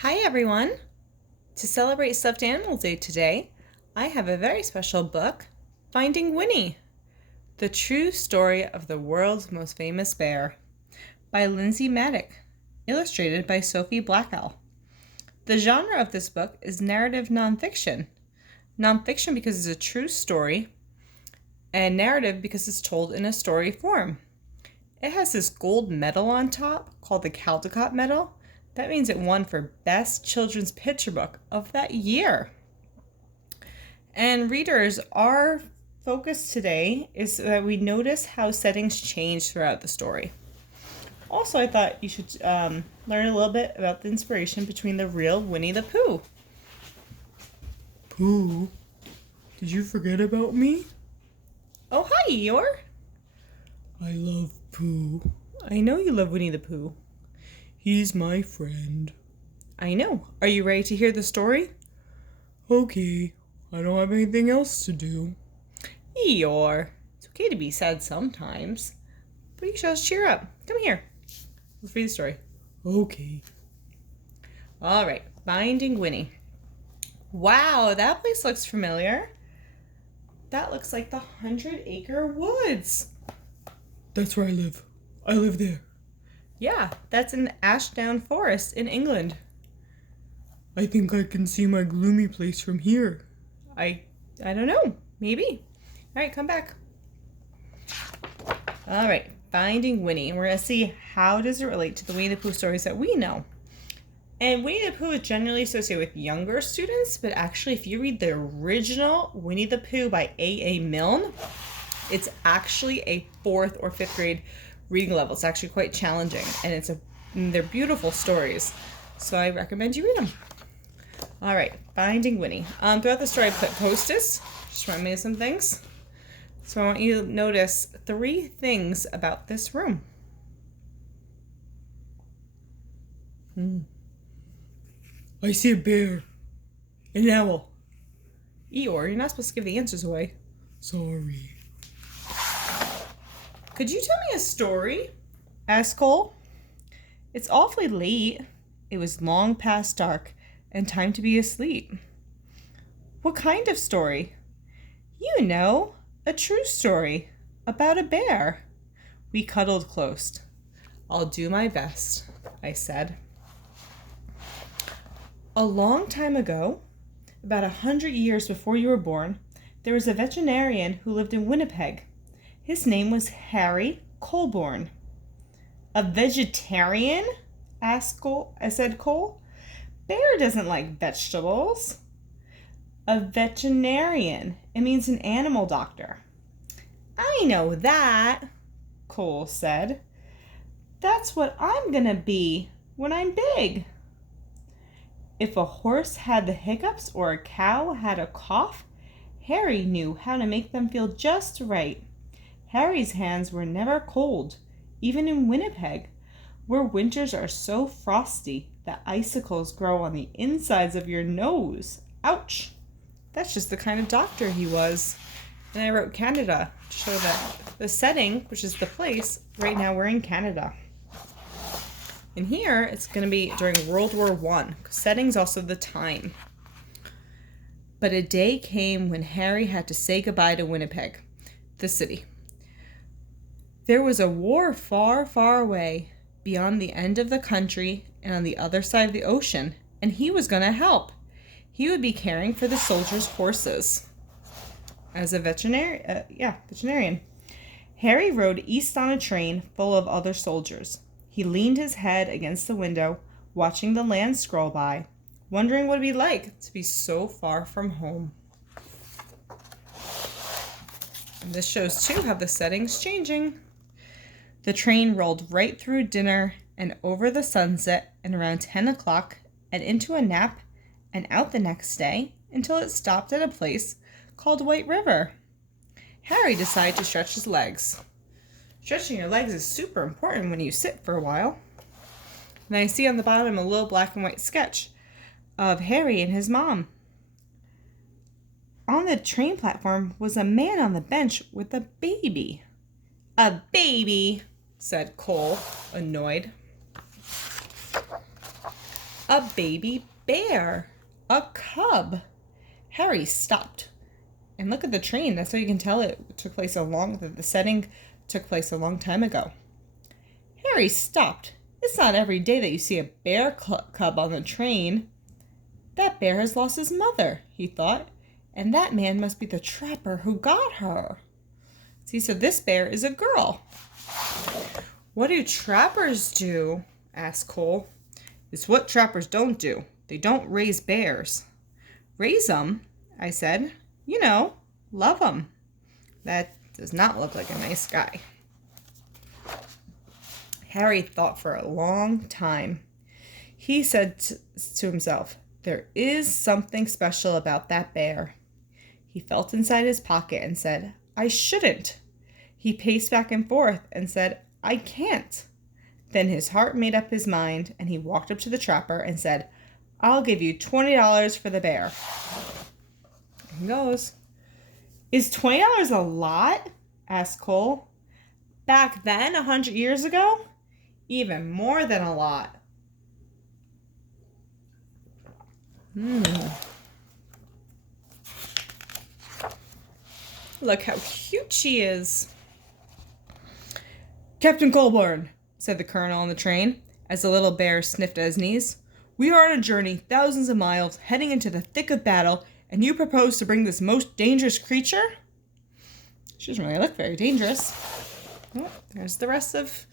Hi everyone! To celebrate Stuffed Animal Day today, I have a very special book, Finding Winnie, The True Story of the World's Most Famous Bear, by Lindsay Maddock, illustrated by Sophie Blackwell. The genre of this book is narrative nonfiction. Nonfiction because it's a true story, and narrative because it's told in a story form. It has this gold medal on top called the Caldecott Medal. That means it won for Best Children's Picture Book of that year. And readers, our focus today is that we notice how settings change throughout the story. Also, I thought you should learn a little bit about the inspiration between the real Winnie the Pooh. Pooh, did you forget about me? Oh, hi, Eeyore. I love Pooh. I know you love Winnie the Pooh. He's my friend. I know. Are you ready to hear the story? Okay, I don't have anything else to do. Eeyore, it's okay to be sad sometimes, but you should just cheer up. Come here. Let's read the story. Okay. All right, Finding Winnie. Wow, that place looks familiar. That looks like the 100-acre woods. That's where I live. I live there. Yeah, that's in Ashdown Forest in England. I think I can see my gloomy place from here. I don't know. Maybe. All right, come back. All right, Finding Winnie. And we're going to see how does it relate to the Winnie the Pooh stories that we know. And Winnie the Pooh is generally associated with younger students, but actually if you read the original Winnie the Pooh by A.A. Milne, it's actually a 4th or 5th grade reading level. It's actually quite challenging, and they're beautiful stories. So I recommend you read them. All right, Finding Winnie. Throughout the story I put post-its, just remind me of some things. So I want you to notice 3 things about this room. I see a bear. An owl. Eeyore, you're not supposed to give the answers away. Sorry. Could you tell me a story? Asked Cole. It's awfully late. It was long past dark and time to be asleep. What kind of story? You know, a true story about a bear. We cuddled close. I'll do my best, I said. A long time ago, about 100 years before you were born, there was a veterinarian who lived in Winnipeg. His name was Harry Colborne. A vegetarian? said Cole. Bear doesn't like vegetables. A veterinarian. It means an animal doctor. I know that, Cole said. That's what I'm gonna be when I'm big. If a horse had the hiccups or a cow had a cough, Harry knew how to make them feel just right. Harry's hands were never cold, even in Winnipeg, where winters are so frosty that icicles grow on the insides of your nose. Ouch! That's just the kind of doctor he was. And I wrote Canada to show that the setting, which is the place, right now we're in Canada. And here it's going to be during World War I. Setting's also the time. But a day came when Harry had to say goodbye to Winnipeg, the city. There was a war far, far away, beyond the end of the country and on the other side of the ocean, and he was going to help. He would be caring for the soldiers' horses. As a veterinarian. Harry rode east on a train full of other soldiers. He leaned his head against the window, watching the land scroll by, wondering what it'd be like to be so far from home. And this shows, too, how the setting's changing. The train rolled right through dinner and over the sunset and around 10 o'clock and into a nap and out the next day until it stopped at a place called White River. Harry decided to stretch his legs. Stretching your legs is super important when you sit for a while. And I see on the bottom a little black and white sketch of Harry and his mom. On the train platform was a man on the bench with a baby. A baby, said Cole, annoyed. A baby bear. A cub. Harry stopped and looked at the train. That's how you can tell the setting took place a long time ago. Harry stopped. It's not every day that you see a bear cub on the train. That bear has lost his mother, he thought, and that man must be the trapper who got her. See, so this bear is a girl. What do trappers do? Asked Cole. It's what trappers don't do. They don't raise bears. Raise 'em, I said. You know, love 'em. That does not look like a nice guy. Harry thought for a long time. He said to himself, there is something special about that bear. He felt inside his pocket and said, I shouldn't. He paced back and forth and said, I can't. Then his heart made up his mind, and he walked up to the trapper and said, I'll give you $20 for the bear. Here he goes. Is $20 a lot? Asked Cole. Back then, 100 years ago? Even more than a lot. Look how cute she is. Captain Colborne, said the colonel on the train, as the little bear sniffed at his knees. We are on a journey thousands of miles, heading into the thick of battle, and you propose to bring this most dangerous creature? She doesn't really look very dangerous. Oh, there's the rest of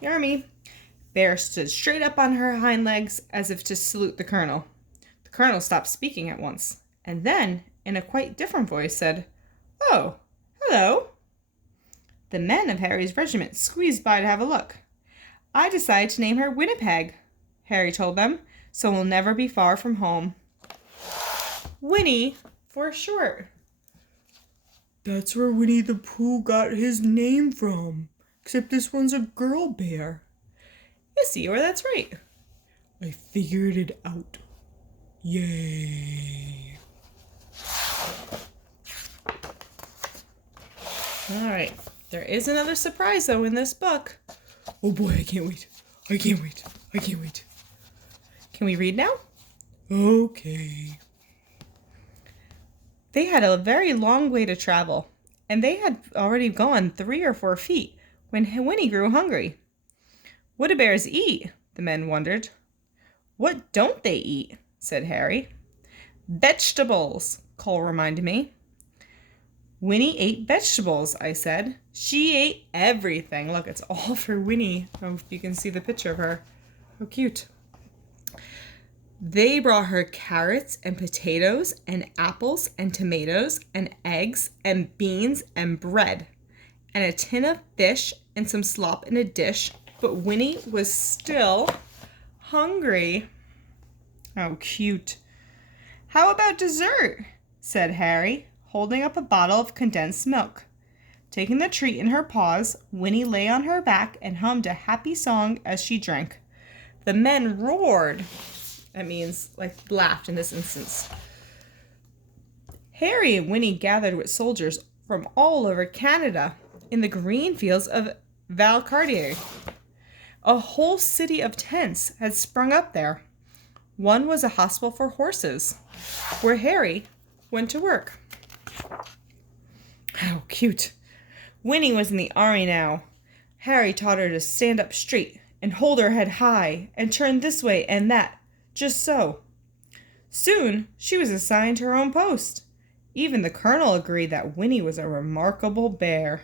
the army. Bear stood straight up on her hind legs as if to salute the colonel. The colonel stopped speaking at once, and then, in a quite different voice, said, Oh, hello. The men of Harry's regiment squeezed by to have a look. I decided to name her Winnipeg, Harry told them, so we'll never be far from home. Winnie for short. That's where Winnie the Pooh got his name from. Except this one's a girl bear. Yes, Eeyore, that's right. I figured it out. Yay. All right. There is another surprise, though, in this book. Oh boy, I can't wait. I can't wait. I can't wait. Can we read now? Okay. They had a very long way to travel, and they had already gone 3 or 4 feet when Winnie grew hungry. What do bears eat? The men wondered. What don't they eat? Said Harry. Vegetables, Cole reminded me. Winnie ate vegetables, I said. She ate everything. Look, it's all for Winnie. I hope you can see the picture of her. How cute. They brought her carrots and potatoes and apples and tomatoes and eggs and beans and bread and a tin of fish and some slop in a dish, but Winnie was still hungry. How cute. How about dessert? Said Harry, holding up a bottle of condensed milk. Taking the treat in her paws, Winnie lay on her back and hummed a happy song as she drank. The men roared. That means, laughed in this instance. Harry and Winnie gathered with soldiers from all over Canada in the green fields of Valcartier. A whole city of tents had sprung up there. One was a hospital for horses, where Harry went to work. How cute. Winnie was in the army now. Harry taught her to stand up straight and hold her head high and turn this way and that, just so. Soon she was assigned her own post. Even the colonel agreed that Winnie was a remarkable bear.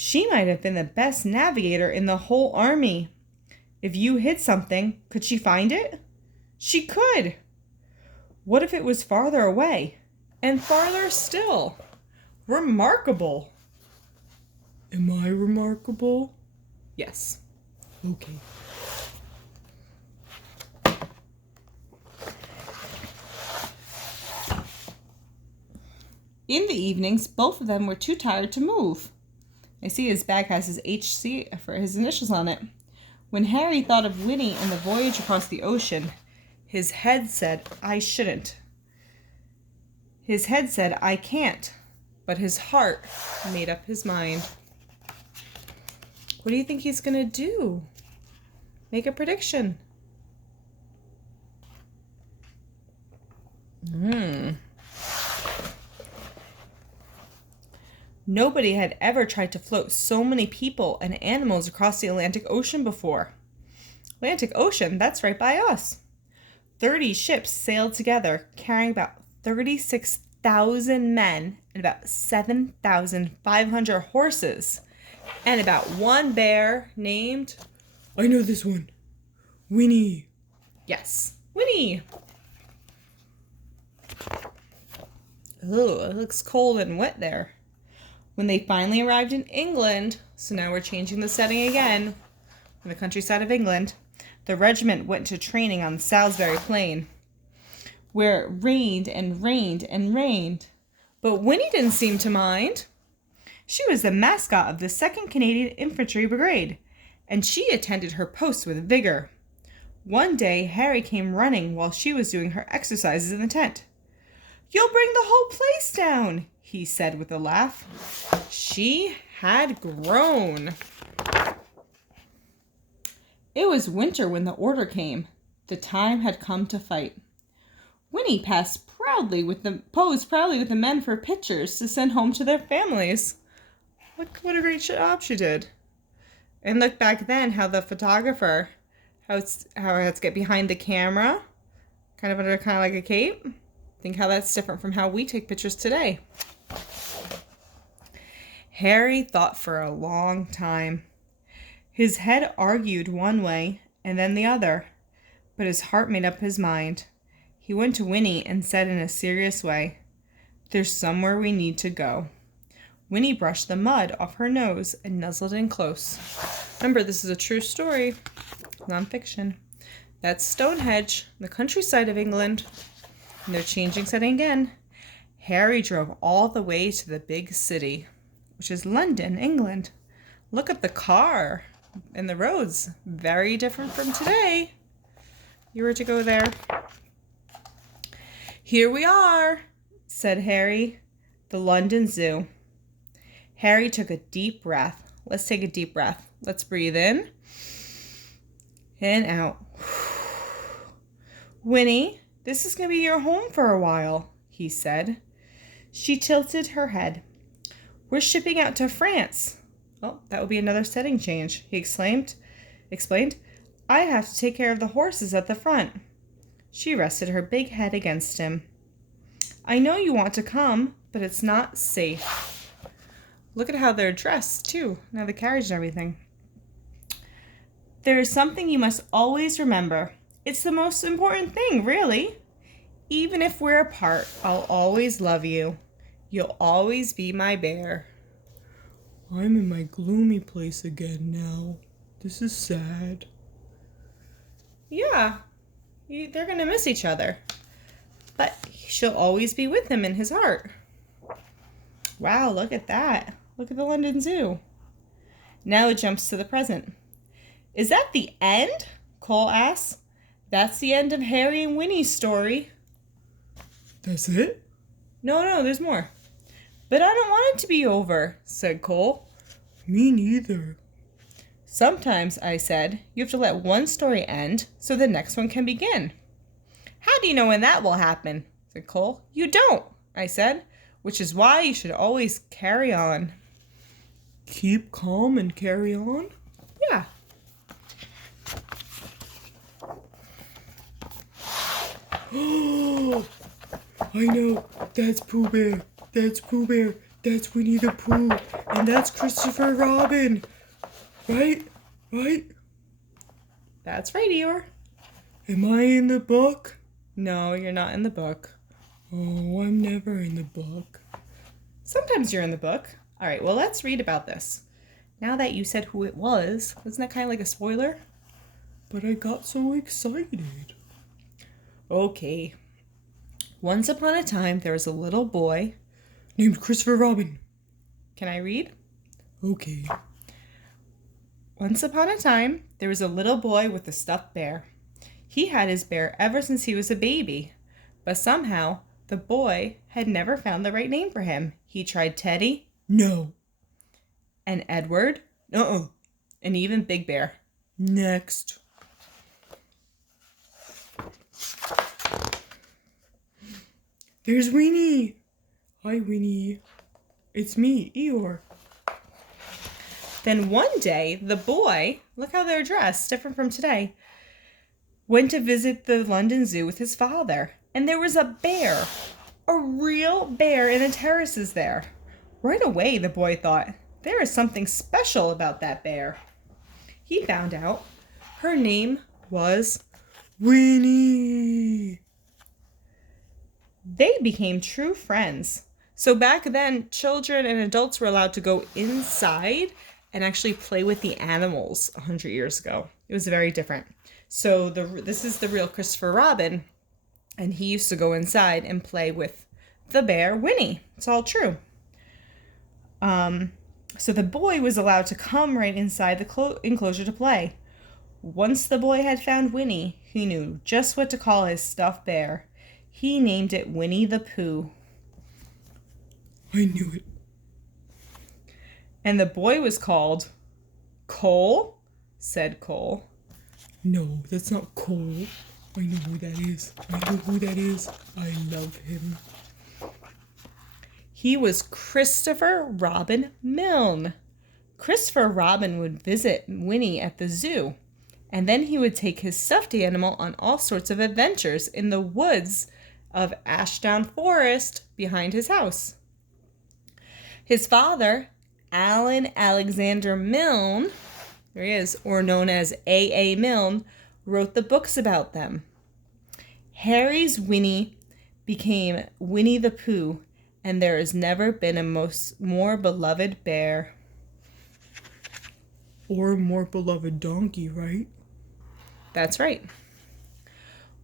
She might have been the best navigator in the whole army. If you hid something, could she find it? She could. What if it was farther away? And farther still? Remarkable. Am I remarkable? Yes. Okay. In the evenings, both of them were too tired to move. I see his bag has his HC for his initials on it. When Harry thought of Winnie and the voyage across the ocean, his head said, I shouldn't. His head said, I can't. But his heart made up his mind. What do you think he's going to do? Make a prediction. Nobody had ever tried to float so many people and animals across the Atlantic Ocean before. Atlantic Ocean, that's right by us. 30 ships sailed together, carrying about 36,000 men and about 7,500 horses, and about one bear named... I know this one. Winnie. Yes, Winnie. Oh, it looks cold and wet there. When they finally arrived in England, so now we're changing the setting again, in the countryside of England, the regiment went to training on Salisbury Plain, where it rained and rained and rained. But Winnie didn't seem to mind. She was the mascot of the 2nd Canadian Infantry Brigade, and she attended her post with vigor. One day, Harry came running while she was doing her exercises in the tent. "You'll bring the whole place down," he said with a laugh. She had grown. It was winter when the order came. The time had come to fight. Winnie posed proudly with the men for pictures to send home to their families. Look what a great job she did. And look back then how the photographer, how it has to get behind the camera, kind of like a cape. Think how that's different from how we take pictures today. Harry thought for a long time. His head argued one way and then the other, but his heart made up his mind. He went to Winnie and said in a serious way, "There's somewhere we need to go." Winnie brushed the mud off her nose and nuzzled in close. Remember, this is a true story, nonfiction. That's Stonehenge, the countryside of England. And they're changing setting again. Harry drove all the way to the big city, which is London, England. Look at the car and the roads. Very different from today. You were to go there. "Here we are," said Harry. "The London Zoo." Harry took a deep breath. Let's take a deep breath. Let's breathe in and out. "Winnie, this is going to be your home for a while," he said. She tilted her head. "We're shipping out to France." "Oh, that would be another setting change," he explained. "I have to take care of the horses at the front." She rested her big head against him. "I know you want to come, but it's not safe." Look at how they're dressed, too. Now the carriage and everything. "There is something you must always remember. It's the most important thing, really. Even if we're apart, I'll always love you. You'll always be my bear." I'm in my gloomy place again now. This is sad. Yeah, they're going to miss each other. But she'll always be with him in his heart. Wow, look at that. Look at the London Zoo. Now it jumps to the present. "Is that the end?" Cole asks. "That's the end of Harry and Winnie's story." That's it? No, there's more. "But I don't want it to be over," said Cole. Me neither. "Sometimes," I said, "you have to let one story end so the next one can begin." "How do you know when that will happen?" said Cole. "You don't," I said, "which is why you should always carry on." Keep calm and carry on? Yeah. I know. That's Pooh Bear. That's Pooh Bear. That's Winnie the Pooh. And that's Christopher Robin. Right? That's right, Eeyore. Am I in the book? No, you're not in the book. Oh, I'm never in the book. Sometimes you're in the book. All right, well, let's read about this. Now that you said who it was, wasn't that kind of like a spoiler? But I got so excited. Okay. Once upon a time, there was a little boy named Christopher Robin. Can I read? Okay. Once upon a time, there was a little boy with a stuffed bear. He had his bear ever since he was a baby, but somehow the boy had never found the right name for him. He tried Teddy. No. And Edward. Uh-uh. And even Big Bear. Next. there's Winnie. Hi, Winnie. It's me, Eeyore. Then one day, the boy, look how they're dressed, different from today, went to visit the London Zoo with his father. And there was a bear, a real bear in the terraces there. Right away, the boy thought, there is something special about that bear. He found out her name was Winnie. They became true friends. So back then, children and adults were allowed to go inside and actually play with the animals 100 years ago. It was very different. So this is the real Christopher Robin, and he used to go inside and play with the bear, Winnie. It's all true. So the boy was allowed to come right inside the enclosure to play. Once the boy had found Winnie, he knew just what to call his stuffed bear. He named it Winnie the Pooh. I knew it. And the boy was called Cole, said Cole. No, that's not Cole. I know who that is. I love him. He was Christopher Robin Milne. Christopher Robin would visit Winnie at the zoo, and then he would take his stuffed animal on all sorts of adventures in the woods of Ashdown Forest behind his house. His father, Alan Alexander Milne, there he is, or known as A.A. Milne, wrote the books about them. Harry's Winnie became Winnie the Pooh, and there has never been a more beloved bear. Or more beloved donkey, right? That's right.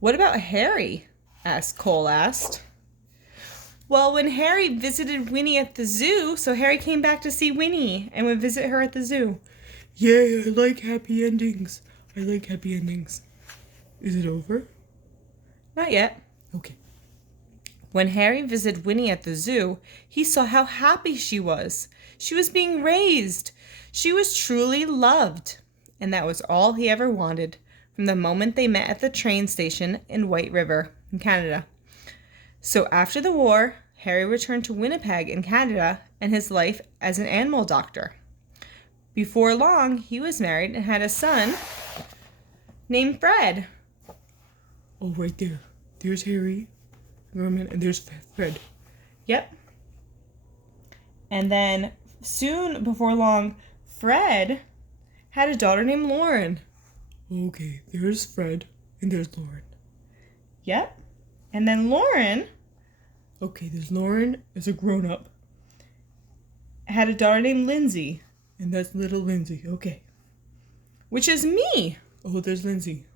What about Harry? Cole asked. Well, when Harry visited Winnie at the zoo, so Harry came back to see Winnie and would visit her at the zoo. Yeah, I like happy endings. Is it over? Not yet. Okay. When Harry visited Winnie at the zoo, he saw how happy she was. She was being raised. She was truly loved. And that was all he ever wanted from the moment they met at the train station in White River in Canada. So after the war, Harry returned to Winnipeg in Canada and his life as an animal doctor. Before long, he was married and had a son named Fred. Oh, right there. There's Harry, and there's Fred. Yep. And then soon before long, Fred had a daughter named Lauren. Okay, there's Fred, and there's Lauren. Yep. And then Lauren... Okay, there's Lauren as a grown-up. Had a daughter named Lindsay. And that's little Lindsay, okay. Which is me. Oh, there's Lindsay.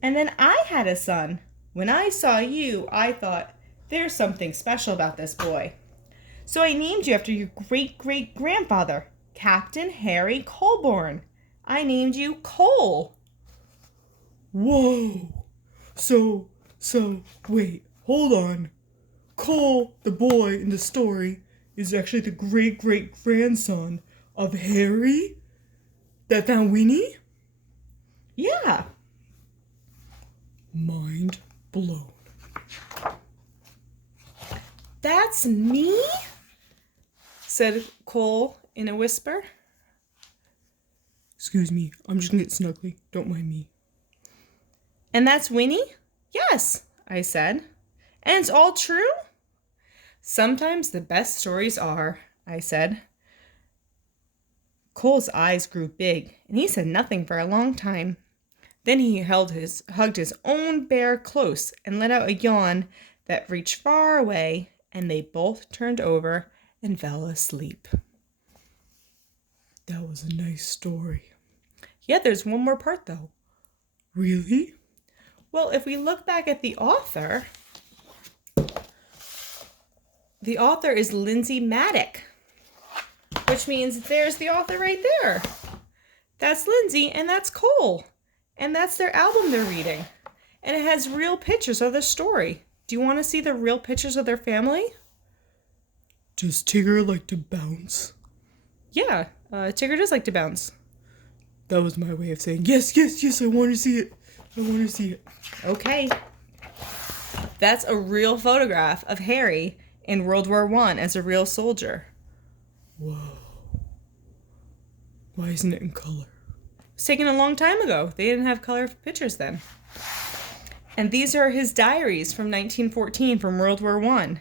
And then I had a son. When I saw you, I thought, there's something special about this boy. So I named you after your great-great-grandfather, Captain Harry Colborne. I named you Cole. Whoa! So, wait, hold on. Cole, the boy in the story, is actually the great-great-grandson of Harry that found Winnie? Yeah. Mind blown. That's me? Said Cole in a whisper. Excuse me, I'm just gonna get snuggly. Don't mind me. And that's Winnie? Yes, I said. And it's all true? Sometimes the best stories are, I said. Cole's eyes grew big, and he said nothing for a long time. Then he hugged his own bear close and let out a yawn that reached far away, and they both turned over and fell asleep. That was a nice story. Yeah, there's one more part though. Really? Well, if we look back at the author is Lindsay Maddock, which means there's the author right there. That's Lindsay and that's Cole. And that's their album they're reading. And it has real pictures of the story. Do you want to see the real pictures of their family? Does Tigger like to bounce? Yeah, Tigger does like to bounce. That was my way of saying, yes, I want to see it. Okay. That's a real photograph of Harry in World War I as a real soldier. Whoa. Why isn't it in color? It was taken a long time ago. They didn't have color pictures then. And these are his diaries from 1914 from World War I.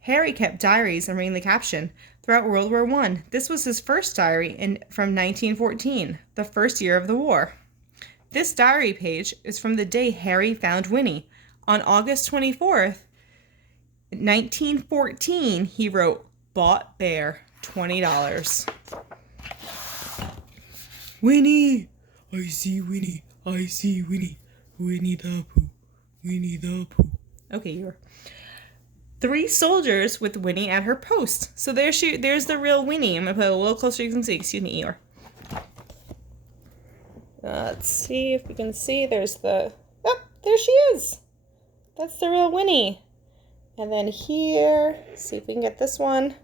Harry kept diaries, and reading the caption, throughout World War I. This was his first diary from 1914, the first year of the war. This diary page is from the day Harry found Winnie. On August 24th, 1914, he wrote, "Bought bear, $20. Winnie! I see Winnie. I see Winnie. Winnie the Pooh. Winnie the Pooh. Okay, you're 3 soldiers with Winnie at her post. So there's the real Winnie. I'm going to put it a little closer so you can see. Excuse me, Eeyore. Let's see if we can see. There's the... Oh, there she is. That's the real Winnie. And then here, see if we can get this one.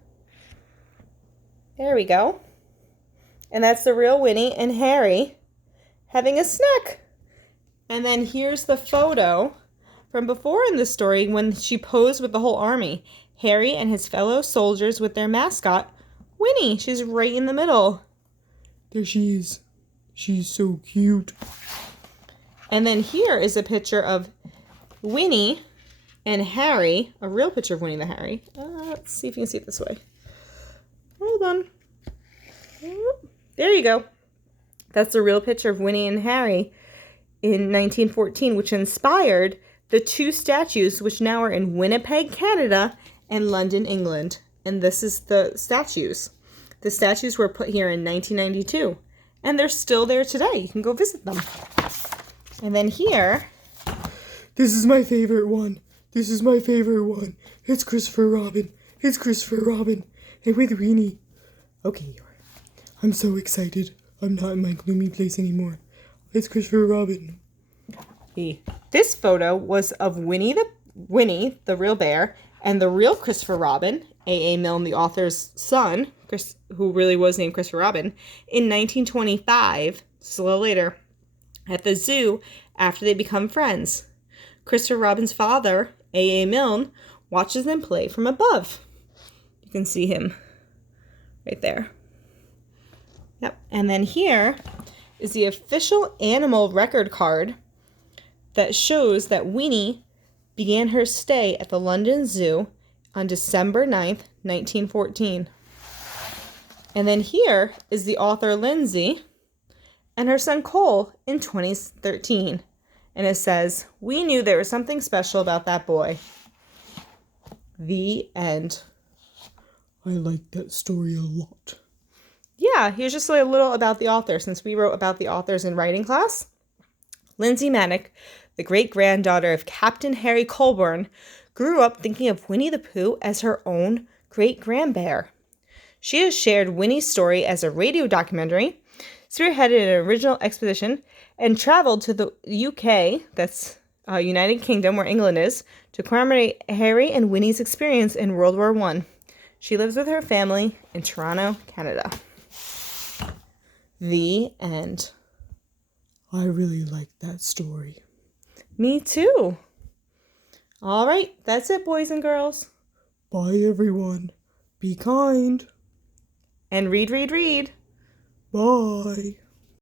There we go. And that's the real Winnie and Harry having a snack. And then here's the photo from before in the story when she posed with the whole army. Harry and his fellow soldiers with their mascot, Winnie. She's right in the middle. There she is. She's so cute. And then here is a picture of Winnie and Harry. A real picture of Winnie and Harry. Let's see if you can see it this way. Hold on. There you go. That's a real picture of Winnie and Harry in 1914, which inspired the 2 statues which now are in Winnipeg, Canada, and London, England. And this is the statues. The statues were put here in 1992, and they're still there today. You can go visit them. And then here... This is my favorite one. This is my favorite one. It's Christopher Robin. It's Christopher Robin. And with Winnie. Okay, I'm so excited. I'm not in my gloomy place anymore. It's Christopher Robin. This photo was of Winnie, the real bear, and the real Christopher Robin, A.A. Milne, the author's son, who really was named Christopher Robin, in 1925, just a little later, at the zoo after they become friends. Christopher Robin's father, A.A. Milne, watches them play from above. You can see him right there. Yep. And then here is the official animal record card that shows that Winnie began her stay at the London Zoo on December 9th, 1914. And then here is the author Lindsay and her son Cole in 2013. And it says, "We knew there was something special about that boy." The end. I like that story a lot. Yeah, here's just a little about the author, since we wrote about the authors in writing class. Lindsay Manick, the great-granddaughter of Captain Harry Colburn, grew up thinking of Winnie the Pooh as her own great-grandbear. She has shared Winnie's story as a radio documentary, spearheaded an original expedition, and traveled to the UK, that's United Kingdom, where England is, to commemorate Harry and Winnie's experience in World War I. She lives with her family in Toronto, Canada. The end. I really like that story. Me too. All right, that's it, boys and girls. Bye, everyone. Be kind. And read, read, read. Bye.